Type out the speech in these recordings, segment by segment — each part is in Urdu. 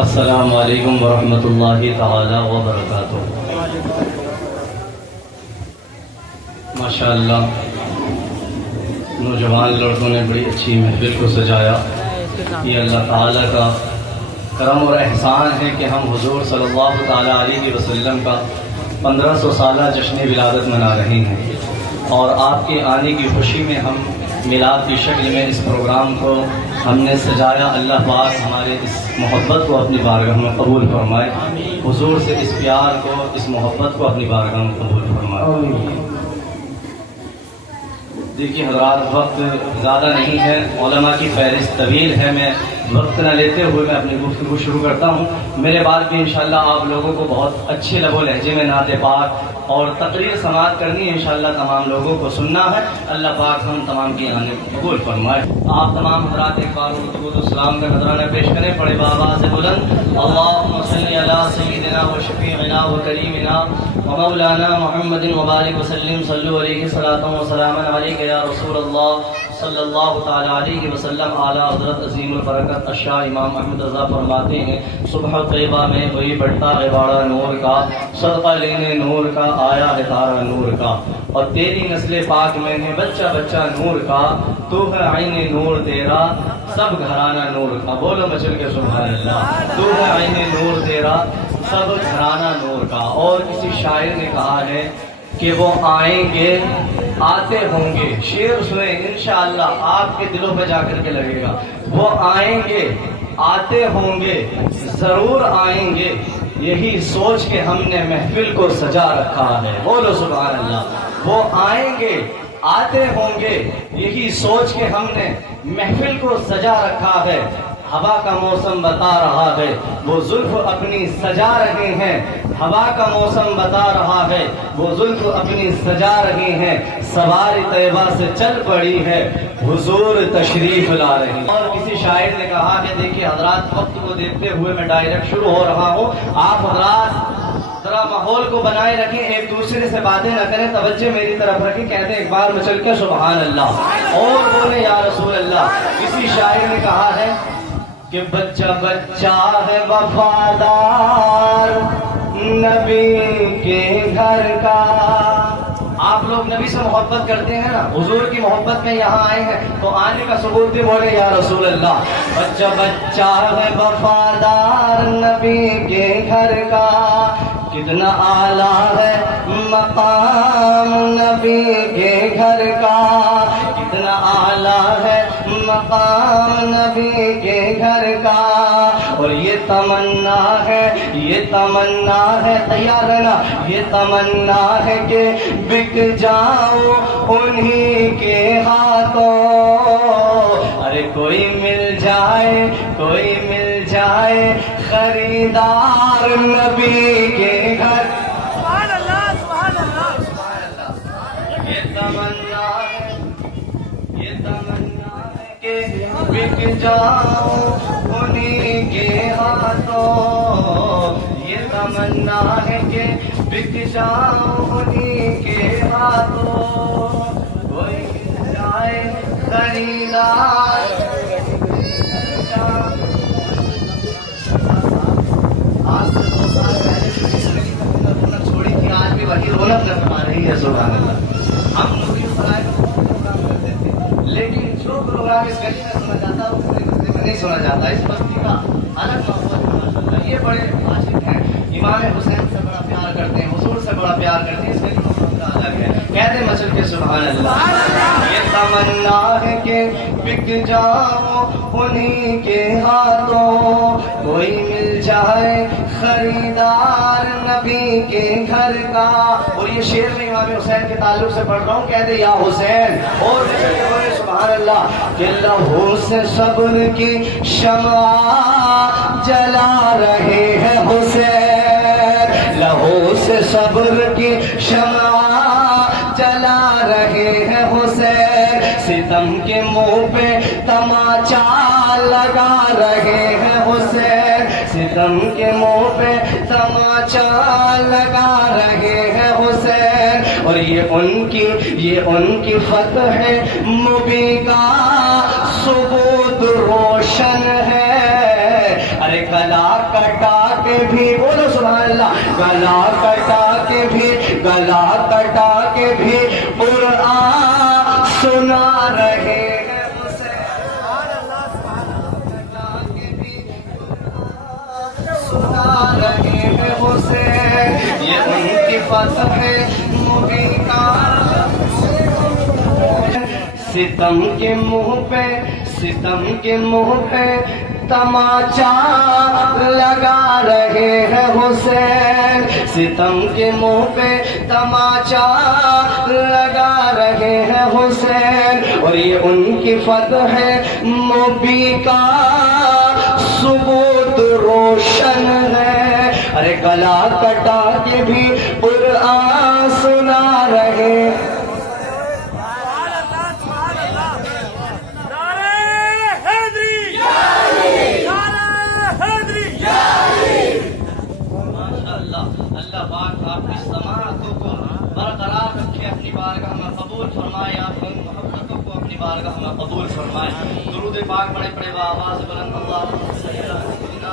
السلام علیکم ورحمۃ اللہ تعالی وبرکاتہ۔ ماشاء اللہ نوجوان لڑکوں نے بڑی اچھی محفل کو سجایا۔ یہ اللہ تعالیٰ کا کرم اور احسان ہے کہ ہم حضور صلی اللہ تعالیٰ علیہ وسلم کا 1500 سالہ جشن ولادت منا رہے ہیں، اور آپ کے آنے کی خوشی میں ہم میلاد کی شکل میں اس پروگرام کو ہم نے سجایا۔ اللہ پاک ہمارے اس محبت کو اپنی بارگاہ میں قبول فرمائے، حضور سے اس پیار کو، اس محبت کو اپنی بارگاہ میں قبول فرمائے۔ دیکھیے حضرات، وقت زیادہ نہیں ہے، علماء کی فہرست طویل ہے، میں وقت نہ لیتے ہوئے میں اپنی گفتگو شروع کرتا ہوں۔ میرے بعد بھی انشاءاللہ آپ لوگوں کو بہت اچھے لب و لہجے میں نعت پاک اور تقریر سماعت کرنی ہے، انشاءاللہ تمام لوگوں کو سننا ہے۔ اللہ پاک ہم تمام کی آنے قبول فرمائے۔ آپ تمام حضرات ایک بار درود و سلام کا نذرانہ پیش کریں، پڑے بآواز بلند اللہم صلی علی سیدنا و شفیعنا و کریمنا و مولانا محمد وبارک وسلم، صلو علیہ صلاۃ و سلام علیک یا رسول اللہ صلی اللہ تعالی علیہ وسلم۔ اعلیٰ حضرت عظیم البرکت اشاہ امام احمد رضا فرماتے ہیں، صبح طیبہ میں وہی بڑھتا ہے باڑا نور کا، صدقہ لینے نور کا آیا ہے تارا نور کا، اور تیری نسل پاک میں ہے بچہ بچہ نور کا، تو ہے عین نور تیرا سب گھرانہ نور کا۔ بولو مچل کے سبحان اللہ۔ تو ہے عین نور تیرا سب گھرانہ نور کا۔ اور کسی شاعر نے کہا ہے کہ وہ آئیں گے آتے ہوں گے، شعر سنیں انشاءاللہ آپ کے دلوں پہ جا کر کے لگے گا۔ وہ آئیں گے آتے ہوں گے ضرور آئیں گے، یہی سوچ کے ہم نے محفل کو سجا رکھا ہے۔ بولو سبحان اللہ۔ وہ آئیں گے آتے ہوں گے، یہی سوچ کے ہم نے محفل کو سجا رکھا ہے۔ ہوا کا موسم بتا رہا ہے وہ زلف اپنی سجا رہے ہیں، ہوا کا موسم بتا رہا ہے وہ زلف اپنی سجا رہی ہیں، سواری طیبہ سے چل پڑی ہے حضور تشریف لا رہی ہیں۔ اور کسی شاعر نے کہا کہ دیکھیے حضرات، وقت کو دیکھتے ہوئے میں ڈائریکٹ شروع ہو رہا ہوں، آپ حضرات ذرا ماحول کو بنائے رکھیں، ایک دوسرے سے باتیں نہ کریں، توجہ میری طرف رکھیں، کہتے ہیں ایک بار میں چل کے سبحان اللہ اور بولے یا رسول اللہ۔ کسی شاعر نے کہا ہے کہ بچہ بچہ ہے وفادار نبی کے گھر کا۔ آپ لوگ نبی سے محبت کرتے ہیں نا، حضور کی محبت میں یہاں آئے ہیں تو آنے کا ثبوت بھی بولے یا رسول اللہ۔ بچہ بچہ ہے وفادار نبی کے گھر کا، کتنا اعلیٰ ہے مقام نبی کے گھر کا، کتنا اعلیٰ ہے مقام نبی کے گھر کا۔ اور یہ تمنا ہے، یہ تمنا ہے، تیار رہنا، یہ تمنا ہے کہ بک جاؤ انہی کے ہاتھوں۔ ارے کوئی مل جائے، کوئی مل جائے خریدار نبی کے گھر۔ سبحان اللہ سبحان اللہ سبحان اللہ۔ یہ تمنا ہے، یہ تمنا ہے کہ بک جاؤ انہی کے ہاتھوں، یہ تمنا ہے کہ بک جاؤ انہی کے ہاتھوں، کوئی مل جائے خریدار۔ آج سے 2 سال پہلے رونق چھوڑی تھی، آج بھی وہی رونق نظر آ رہی ہے۔ سبحان اللہ۔ ہم نوری فرائض میں پروگرام کرتے تھے، لیکن جو پروگرام اس گلی میں سنا جاتا ہے وہ پورے مسجد میں نہیں سنا جاتا۔ اس بستی کا الگ ماحول ہے ماشاءاللہ۔ یہ بڑے عاشق ہیں، امام حسین سے بڑا پیار کرتے ہیں، حضور سے بڑا پیار کرتے ہیں، اس گلی کا معاملہ الگ ہے۔ کہتے مچل کے سبحان اللہ۔ یہ تمنا ہے کہ بک جاؤ انہی کے ہاتھوں، کوئی مل جائے خریدار نبی کے گھر کا۔ اور یہ شعر میں امام حسین کے تعلق سے پڑھ رہا ہوں، کہتے یا حسین، اور بولے سبحان اللہ کہ لہو سے صبر کی شمع جلا رہے ہیں حسین، لہو سے صبر کی شمع جلا رہے ہیں حسین، ستم کے منہ پہ تماچا لگا رہے ہیں حسین، ستم کے منہ پہ تماچا لگا رہے ہیں حسین۔ اور یہ ان کی فتح مبین کا ثبوت روشن ہے۔ ارے ارے گلا کٹا کے بھی بولو سبحان اللہ، گلا کٹا کے بھی، گلا کٹا کے بھی قرآن سنا رہے ہیں اسے، سنا رہے ہیں اسے، یہ ان کی فتح مبین کا ستم کے منہ پہ، ستم کے منہ پہ تماچا لگا رہے ہیں حسین، ستم کے منہ پہ تماچا لگا رہے ہیں حسین، اور یہ ان کی فتح مبین کا ثبوت روشن ہے، ارے گلا کٹا کے بھی قرآن سنا رہے۔ اللہ پاک آپ کی سماعتوں کو برقرار رکھے، اپنی بارگاہ میں قبول فرمائے، آپ کی محبتوں کو اپنی بارگاہ میں قبول فرمائے۔ درود پاک بڑے بڑے بآواز بلند اللہم صلی علی سیدنا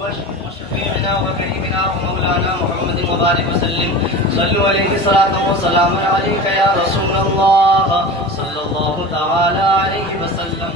وشفیعنا وکریمنا ومولانا محمد مبارک وسلم، صلو علیہ الصلاۃ والسلام علیک یا رسول اللہ صلی اللہ تعالی علیہ وسلم۔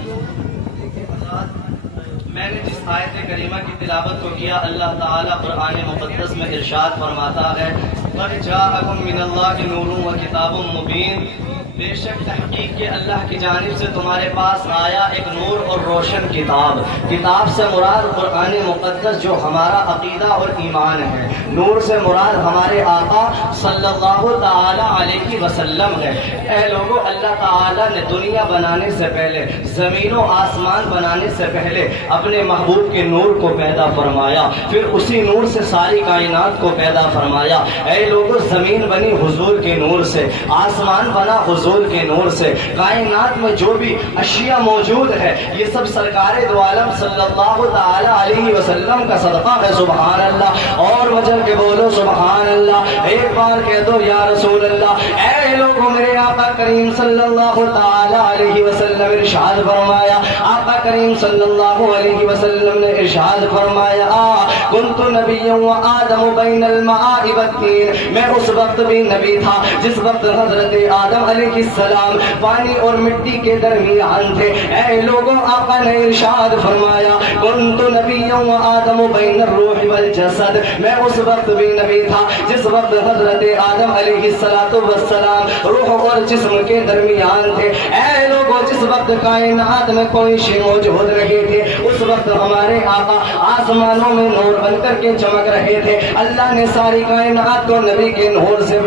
میں نے جس آیت کریمہ کی تلاوت کو کیا، اللہ تعالیٰ قرآن مقدس میں ارشاد فرماتا ہے قَدْ جَاءَكُم مِّنَ اللَّهِ نُورٌ وَكِتَابٌ مُّبِينٌ، بے شک تحقیق کے اللہ کی جانب سے تمہارے پاس آیا ایک نور اور روشن کتاب۔ کتاب سے مراد قرآن مقدس جو ہمارا عقیدہ اور ایمان ہے، نور سے مراد ہمارے آقا صلی اللہ تعالی علیہ وسلم ہے۔ اے لوگو، اللہ تعالیٰ نے دنیا بنانے سے پہلے، زمین و آسمان بنانے سے پہلے اپنے محبوب کے نور کو پیدا فرمایا، پھر اسی نور سے ساری کائنات کو پیدا فرمایا۔ اے لوگو، زمین بنی حضور کے نور سے، آسمان بنا حضور کے نور سے، کائنات میں جو بھی اشیاء موجود ہے یہ سب سرکار دو عالم صلی اللہ تعالی علیہ وسلم کا صدقہ ہے۔ سبحان اللہ، اور وجل کے بولو سبحان اللہ، ایک بار کہہ دو یا رسول اللہ۔ اے لوگو، میرے آقا کریم صلی اللہ تعالی علیہ وسلم ارشاد فرمایا، آقا کریم صلی اللہ علیہ وسلم نے ارشاد فرمایا کنت نبی و آدم بین الماء والطین، میں اس وقت بھی نبی تھا جس وقت حضرت آدم علیہ السلام پانی اور مٹی کے درمیان تھے۔ اے لوگوں، آقا نے ارشاد فرمایا کنت نبی و آدم بین الروح والجسد، میں اس وقت بھی نبی تھا جس وقت حضرت آدم علیہ السلام روح اور جسم کے درمیان تھے۔ اے لوگوں، جس وقت کائنات میں کوئی شے موجود رہے تھے اس وقت ہمارے آقا آسمانوں میں نور بن کر کے چمک رہے تھے۔ اللہ نے ساری کائنات کو نبی کے نور سے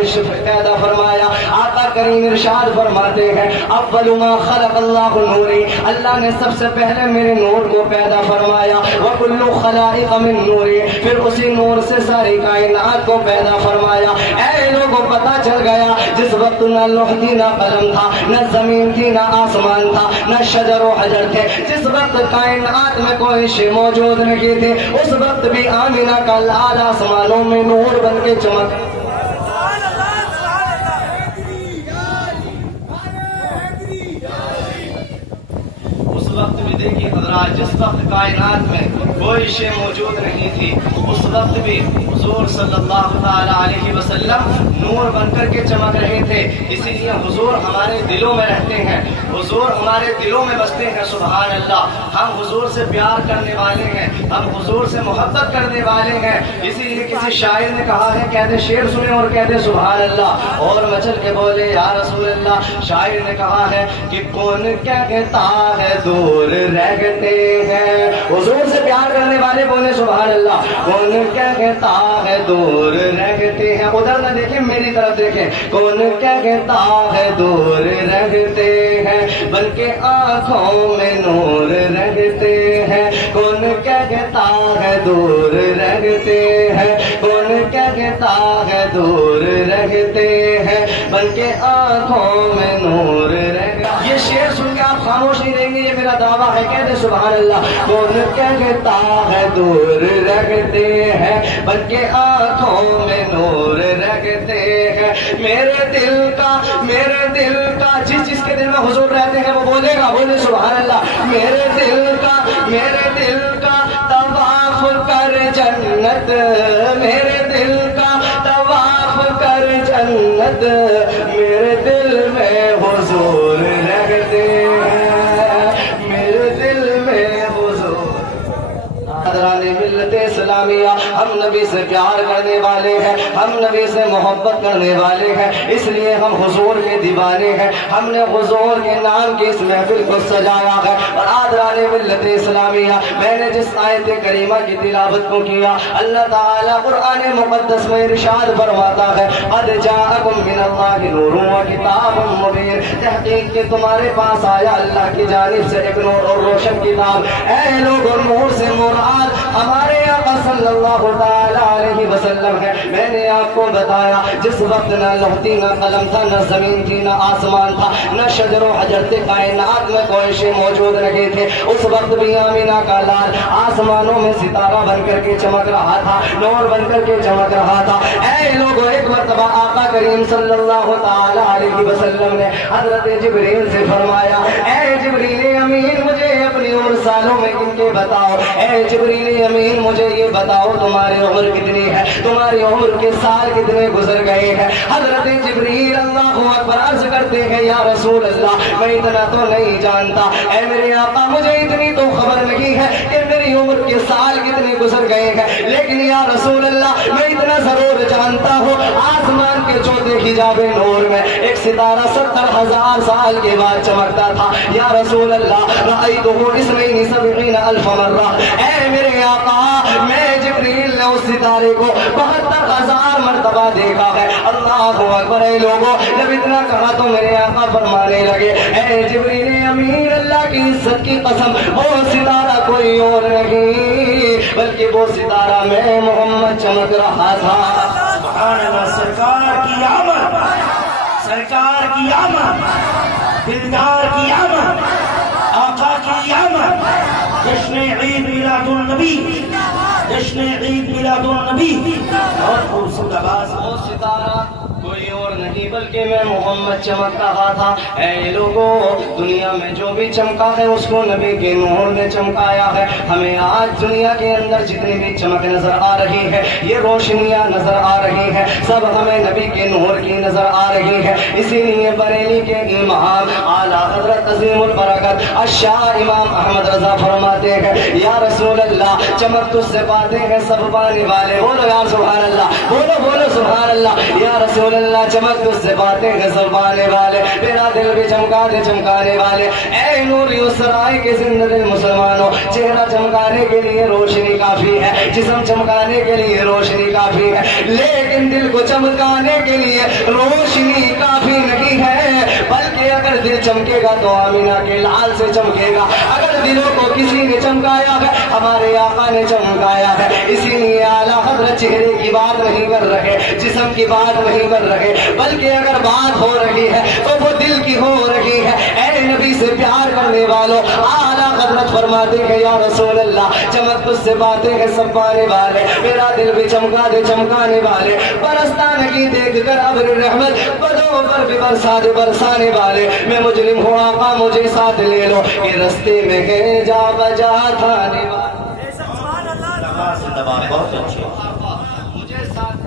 پیدا فرمایا۔ آقا کریم ارشاد فرماتے ہیں اول ما خلق اللہ نوری، اللہ نے سب سے پہلے میرے نور کو پیدا فرمایا، وکل خلائق من نوری، پھر اسی نور سے ساری کائنات کو پیدا فرمایا۔ اے لوگوں، پتہ چل گیا جس وقت نہ لوح تھی نہ قلم تھا، نہ زمین تھی نہ آسمان تھا، نہ شجر و حجر تھے، جس وقت کائنات میں کوئی شے موجود نہیں تھے اس وقت بھی آمینہ کا لال آسمانوں میں نور بن کے چمک۔ اس وقت بھی دیکھیے حضرات، جس وقت کائنات میں کوئی شے موجود نہیں تھی اس وقت بھی حضور صلی اللہ تعالی علیہ وسلم نور بن کر کے چمک رہے تھے۔ اسی لیے حضور ہمارے دلوں میں رہتے ہیں، حضور ہمارے دلوں میں بستے ہیں۔ سبحان اللہ، ہم حضور سے پیار کرنے والے ہیں، ہم حضور سے محبت کرنے والے ہیں۔ اسی لیے کسی شاعر نے کہا ہے، کہتے شعر سنیں اور کہتے سبحان اللہ اور مچل کے بولے یا رسول اللہ۔ شاعر نے کہا ہے کہ کون کیا کہتا ہے دور رہتے ہیں، حضور سے پیار کرنے والے بولے سبحان اللہ۔ کون کیا کہتا ہے دور رہتے ہیں، ادھر نہ دیکھیں میری طرف دیکھیں، کون کیا کہتا ہے دور رہتے ہیں بلکہ آنکھوں میں نور رہتے ہیں، کون کیا کہتا ہے دور رہتے ہیں، کون کیا کہتا ہے دور رہتے ہیں بلکہ آنکھوں میں نور رہتے ہیں۔ یہ شعر سن کے آپ خاموش نہیں رہیں گے، یہ میرا دعویٰ ہے، کہتے سبحان اللہ۔ کون کیا کہتا ہے دور رہتے ہیں بلکہ آنکھوں میں نور رہتے ہیں، میرے دل کا جس کے دل میں حضور رہتے ہیں وہ بولے گا، بولے سبحان اللہ۔ میرے دل کا طواف جنت میرے دل کا طواف کر جنت میرے دل میں حضور رہتے ہیں میرے دل میں حضور حضران ملت اسلامیہ ہم نبی سے پیار کرنے والے ہیں ہم نبی سے محبت کرنے والے ہیں اس لیے ہم حضور کے دیوانے ہیں ہم نے حضور کے نام کی اس محفل کو سجایا ہے اور حضران ملت اسلامیہ میں نے جس آیت کریمہ کی تلاوت کو کیا اللہ تعالیٰ قرآن مقدس میں ارشاد فرماتا ہے قد جاءکم من اللہ نور و کتاب مبین تحقیق کہ تمہارے پاس آیا اللہ کی جانب سے ایک نور اور روشن کتاب اے لوگوں نور سے مراد ہمارے آقا صلی اللہ تعالی علیہ وسلم ہے میں نے آپ کو بتایا جس وقت نہ لوح تھی نہ قلم تھا نہ زمین تھی نہ آسمان تھا نہ شجر و حجر تھے کائنات میں کوئی شے موجود نہیں تھے اس وقت بھی آمینہ کا لال آسمانوں میں ستارہ بن کر کے چمک رہا تھا نور بن کر کے چمک رہا تھا اے لوگوں ایک مرتبہ آقا کریم صلی اللہ تعالی علیہ وسلم نے حضرت جبریل سے فرمایا اے جبریل امین مجھے اپنی عمر سالوں میں گن کے بتاؤ اے جبریل امین مجھے یہ بتاؤ تمہاری عمر کتنی ہے تمہاری عمر کے سال کتنے گزر گئے ہیں حضرت جبریل اللہ اکبر عرض کرتے ہیں یا رسول اللہ میں اتنا تو نہیں جانتا اے میرے آقا مجھے اتنی تو خبر نہیں ہے کہ میری عمر کے سال کتنے گزر گئے ہیں لیکن یا رسول اللہ میں اتنا ضرور جانتا ہوں آسمان کے چوتھے حجاب نور میں ایک ستارہ 70,000 سال کے بعد چمکتا تھا یا رسول اللہ رأیتہ اثنین سبعین الف مرہ اے میرے آقا میں جبریل نے اس ستارے کو 72,000 مرتبہ دیکھا ہے اللہ اکبر اے لوگوں جب اتنا کہا تو میرے آقا فرمانے لگے اے جبریل امین اللہ کی عزت کی قسم وہ ستارہ کوئی اور نہیں بلکہ وہ ستارہ میں محمد چمک رہا تھا سبحان اللہ سرکار کی آمد سرکار کی آمد دلدار کی آمد آقا کی آمد جشن عید میلاد النبی جشن عید میلاد النبی اور خوبصورت آواز وہ ستارہ کوئی اور نہیں بلکہ میں محمد چمک رہا تھا اے لوگوں دنیا میں جو بھی چمکا ہے اس کو نبی کے نور نے چمکایا ہے ہمیں آج دنیا کے اندر جتنی بھی چمک نظر آ رہی ہے یہ روشنیاں نظر آ رہی ہیں سب ہمیں نبی کے نور کی نظر آ رہی ہے اسی لیے بریلی کے امام اعلیٰ حضرت عظیم البرکت الشاہ امام احمد رضا فرماتے ہیں یا رسول اللہ چمک تجھ سے پاتے ہیں سب پانے والے بولو یا سبحان اللہ بولو بولو سبحان اللہ یا رسول اللہ چمک تجھ سے پاتے ہیں سب پانے والے تیرا دل بھی چمکا دے چمکانے والے اے نوری سرائے کے زندہ دل مسلمانوں چہرہ چمکانے کے لیے روشنی کافی ہے جسم چمکانے کے لیے روشنی کافی ہے لیکن دل کو چمکانے کے لیے روشنی کافی نہیں ہے بلکہ اگر دل چمکے گا تو آمینہ کے لال سے چمکے گا اگر دلوں کو کسی نے چمکایا ہے ہمارے آقا نے چمکایا ہے اسی لیے اعلیٰ حضرت چہرے کی بات نہیں کر رہے جسم کی بات نہیں کر رہے بلکہ اگر بات ہو رہی ہے تو وہ دل کی ہو رہی ہے اے نبی سے پیار کرنے والوں اعلیٰ حضرت فرماتے ہیں یا رسول اللہ چمک تجھ سے باتیں ہیں سب پانے والے میرا دل بھی چمکا دے چمکانے والے برستا نہیں دیکھ کر ابر رحمت بدوں پر بھی برسا دے برسانے والے میں مجرم ہوں آقا مجھے ساتھ لے لو کہ رستے میں ہے جا بجا تھانے والے بہت اچھے مجھے ساتھ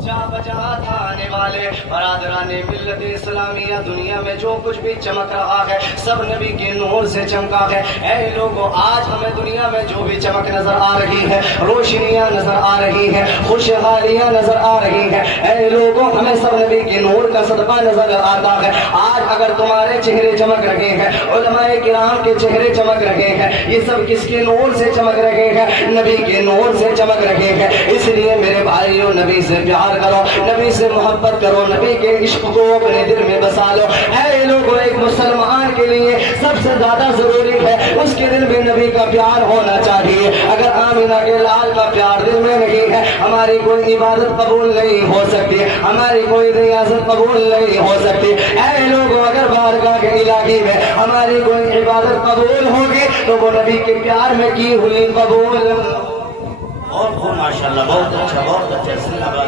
جا بجا تھانے والے برادران ملت اسلامیہ دنیا میں جو کچھ بھی چمک رہا ہے سب نبی کے نور سے چمکا ہے اے لوگوں آج ہمیں دنیا میں جو بھی چمک نظر آ رہی ہے روشنیاں نظر آ رہی ہیں خوشحالیاں نظر آ رہی ہیں اے لوگوں ہمیں سب نبی کے نور کا صدقہ نظر آتا ہے آج اگر تمہارے چہرے چمک رہے ہیں علماء کرام کے چہرے چمک رہے ہیں یہ سب کس کے نور سے چمک رہے ہیں نبی کے نور سے چمک رہے ہیں اس لیے میرے بھائیوں نبی سے پیار کرو نبی سے محبت کرو نبی کے عشق کو اپنے دل میں بسا لو اے لوگوں ایک مسلمان کے لیے سب سے زیادہ ضروری ہے اس کے دل میں نبی کا پیار ہونا چاہیے اگر آمینہ کے لال کا پیار دل میں نہیں ہے ہماری کوئی عبادت قبول نہیں ہو سکتی ہماری کوئی ریاضت قبول نہیں ہو سکتی اے لوگوں اگر بارگاہ کے الہی میں ہماری کوئی عبادت قبول ہوگی تو وہ نبی کے پیار میں کی ہوئی قبول بہت خوب ماشاءاللہ، بہت اچھا، بہت اچھا، زندہ باد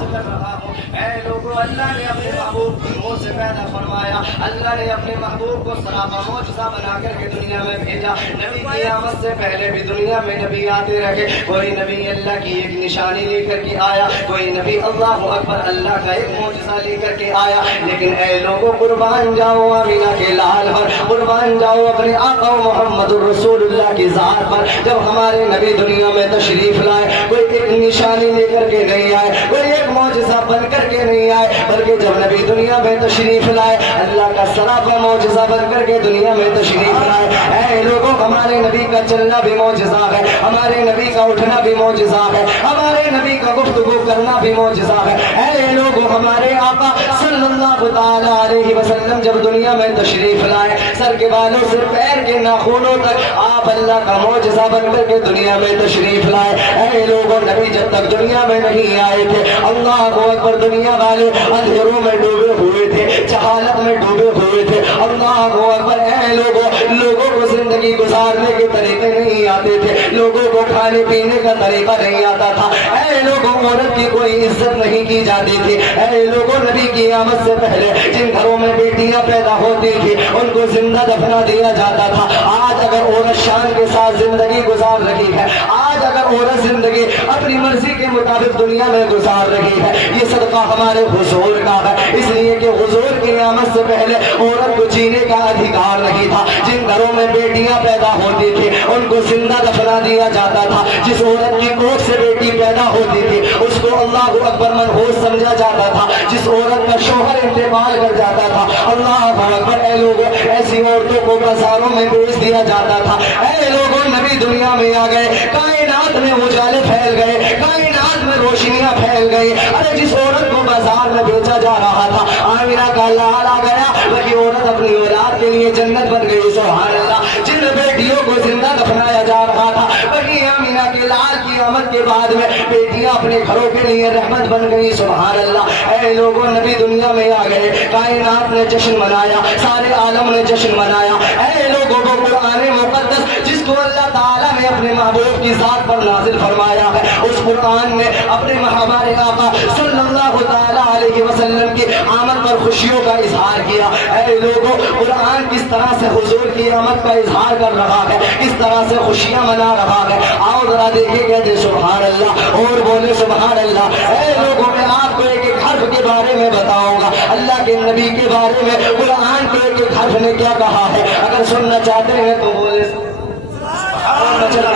زندہ باد، بہت اے لوگوں، اللہ نے اپنے محبوب کو منہ سے پیدا فرمایا، اللہ نے اپنے محبوب کو سراپا معجزہ بنا کر کے دنیا میں بھیجا۔ نبی کی آمد سے پہلے بھی دنیا میں نبی آتے رہے، کوئی نبی اللہ کی ایک نشانی لے کر کے آیا، کوئی نبی اللہ اکبر اللہ کا ایک معجزہ لے کر کے آیا، لیکن اے لوگوں قربان جاؤ آمینہ کے لال پر، قربان جاؤ اپنے آقا محمد الرسول اللہ کی ذات پر۔ جب ہمارے نبی دنیا میں تشریف لائے، کوئی ایک نشانی لے کر کے نہیں آئے، کوئی ایک معجزہ بن کر کے نہیں آئے، بلکہ جب نبی دنیا میں تشریف لائے، اللہ کا سراپا معجزہ بن کر کے دنیا میں تشریف لائے۔ اے لوگوں، ہمارے نبی کا چلنا بھی معجزہ ہے، ہمارے نبی کا اٹھنا بھی معجزہ ہے، ہمارے نبی کا گفتگو کرنا بھی معجزہ ہے۔ اے لوگوں، ہمارے آقا صلی اللہ تعالی علیہ وسلم جب دنیا میں تشریف لائے، سر کے بالوں سے پیر کے ناخنوں تک آپ اللہ کا معجزہ بن کر کے دنیا میں تشریف لائے۔ اے لوگوں، نبی جب تک دنیا میں نہیں آئے تھے، اللہ اکبر، دنیا والے اندھیروں میں ڈوبے ہوئے تھے، جہالت میں ڈوبے ہوئے تھے۔ اللہ اکبر، اے لوگوں کو زندگی گزارنے کے طریقے نہیں آتے تھے، لوگوں کو کھانے پینے کا طریقہ نہیں آتا تھا۔ اے لوگوں، عورت کی کوئی عزت نہیں کی جاتی تھی۔ اے لوگوں، نبی کی آمد سے پہلے جن گھروں میں بیٹیاں پیدا ہوتی تھی ان کو زندہ دفنا دیا جاتا تھا۔ آج اگر عورت شان کے ساتھ زندگی گزار رہی ہے، آج اگر عورت زندگی اپنی مرضی کے مطابق دنیا میں گزار رہی ہے، یہ صدقہ ہمارے حضور کا ہے، اس لیے کہ حضور کی آمد سے پہلے عورت کو جینے کا ادھیکار نہیں تھا۔ جن گھروں میں بیٹیاں پیدا ہوتی تھی ان کو زندہ دفنا دیا جاتا تھا۔ جس عورت کی کوکھ سے بیٹی پیدا ہوتی تھی اس کو اللہ اکبر منحوس سمجھا جاتا تھا۔ جس عورت کا شوہر انتقال کر جاتا تھا، اللہ اکبر، اے لوگوں، ایسی عورتوں کو بازاروں میں بیچ دیا جاتا تھا۔ اے لوگوں، نبی دنیا میں آ گئے، کائنات میں اجالے پھیل گئے، کائنات میں روشنیاں پھیل گئی۔ ارے جس عورت کو بازار میں بیچا جا رہا تھا، آمینہ کا لال آ گیا، وہی عورت اپنی اولاد کے لیے جنت بن گئی، سبحان اللہ۔ جن بیٹیوں کو زندہ دفنایا جا رہا تھا، وہی آمینہ کے لال کی آمد کے بعد میں بیٹیاں اپنے گھروں کے لیے رحمت بن گئی، سبحان اللہ۔ اے لوگوں، نبی دنیا میں آ گئے، کائنات نے جشن منایا، سارے عالم نے جشن منایا۔ اے لوگوں کو قرآن مقدس جس کو اللہ تعالیٰ نے اپنے محبوب کی ذات پر نازل فرمایا ہے، اس قرآن نے اپنے ہمارے آقا صلی اللہ تعالیٰ علیہ وسلم کی آمد پر خوشیوں کا اظہار کیا۔ اے لوگوں، قرآن کس طرح سے حضور کی آمد کا اظہار کر رہا ہے، کس طرح سے خوشیاں منا رہا ہے، آؤ ذرا دیکھیں، کہتے سبحان اللہ اور بولے سبحان اللہ۔ اے لوگوں، میں آپ کو ایک ایک حرف کے بارے میں بتاؤں گا، اللہ کے نبی کے بارے میں قرآن کے ایک ایک حرف نے کیا کہا ہے۔ اگر سننا چاہتے ہیں تو بولے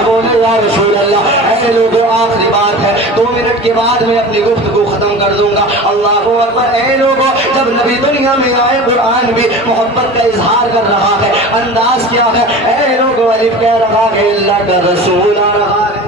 بولے یا رسول اللہ۔ ایسے لوگوں، آخری بات ہے، 2 منٹ کے بعد میں اپنی گفتگو ختم کر دوں گا، اللہ اکبر۔ اے لوگوں، جب نبی دنیا میں آئے، قرآن بھی محبت کا اظہار کر رہا ہے، انداز کیا ہے؟ اے لوگوں، الف کہہ رہا ہے اللہ کا رسول آ رہا ہے،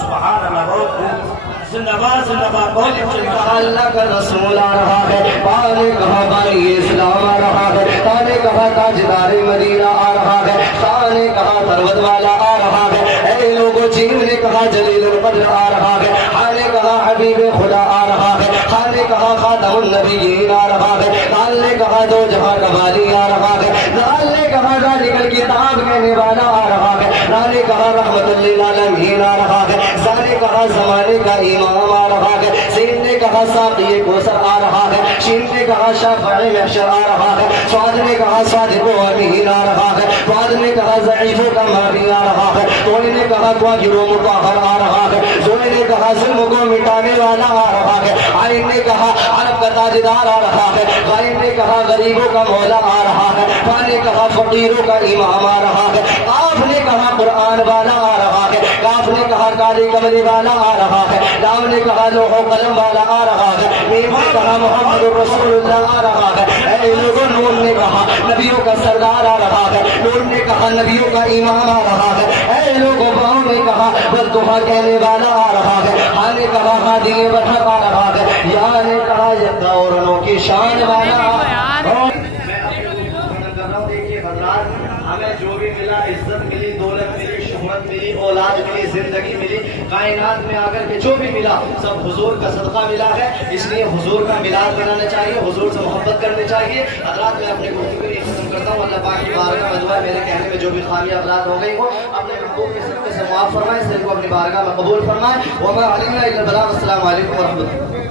سبحان اللہ، بہت خوب، زندہ باد زندہ باد، بہت اچھا، اللہ کا رسول آ رہا ہے، پا نے کہا بانی اسلام آ رہا ہے، تا نے کہا تاجدار مدینہ آ رہا ہے، تا نے کہا پروت والا آ رہا ہے۔ اے لوگوں، جیم نے کہا جلیل القدر آ رہا ہے، ہا نے کہا حبیب خدا آ رہا ہے، خا نے کہا خاتم النبیین آ رہا ہے، قال نے کہا دو جہاں کا والی آ رہا ہے، زال نے کہا ذالک الکتاب کہنے والا آ رہا ہے، را نے کہا رحمت للعالمین آ رہا ہے، زا نے کہا زمانے کا امام آ رہا ہے، سین نے کہا ساقی کوثر آ رہا ہے، شین نے کہا شافع محشر آ رہا ہے، سعد نے کہا صادق و امین آ رہا ہے، فعد نے کہا ضعیفوں کا مابی آ رہا ہے، توئی نے کہا طاہر و مطہر آ رہا ہے، زوئی نے کہا ظلم کو مٹانے والا آ رہا ہے، عین نے کہا عرب کا تاجدار آ رہا ہے، غائب نے کہا غریبوں کا مولا آ رہا ہے، فا نے کہا فقیروں کا امام آ رہا ہے، قاف نے کہا قرآن والا آ رہا ہے، کاف نے کہا کالی کملی والا آ رہا ہے، لام نے کہا لوح و قلم والا آ رہا ہے، میم نے کہا محمد رسول اللہ آ رہا ہے۔ اے لوگوں، نون نے کہا نبیوں کا سردار آ رہا ہے، نون نے کہا نبیوں کا امام آ رہا ہے۔ اے لوگوں، باؤں نے کہا بددعا کہنے والا آ رہا ہے، ہاں نے کہا ہادی برحق آ رہا ہے، یا نے کہا یکتا اورنوں کی شان والا آ رہا ہے۔ دیکھیے حضرات، ہمیں جو بھی ملا، عزت ملی، دولت ملی، شہرت ملی، اولاد ملی، زندگی ملی، کائنات میں آ کر کے جو بھی ملا سب حضور کا صدقہ ملا ہے، اس لیے حضور کا میلاد منانا چاہیے، حضور سے محبت کرنی چاہیے۔ حضرات، میں اپنے گفتگو ختم کرتا ہوں، اللہ پاک کی بارگاہ میں دعا ہے میرے کہنے میں جو بھی خامیاں حضرات ہو گئی ہو، اپنے محبوب کے صدقے سے معاف فرمائے، اس علم کو اپنی بارگاہ میں قبول فرمائے۔ وما علینا الا البلاغ۔ السلام علیکم ورحمۃ اللہ۔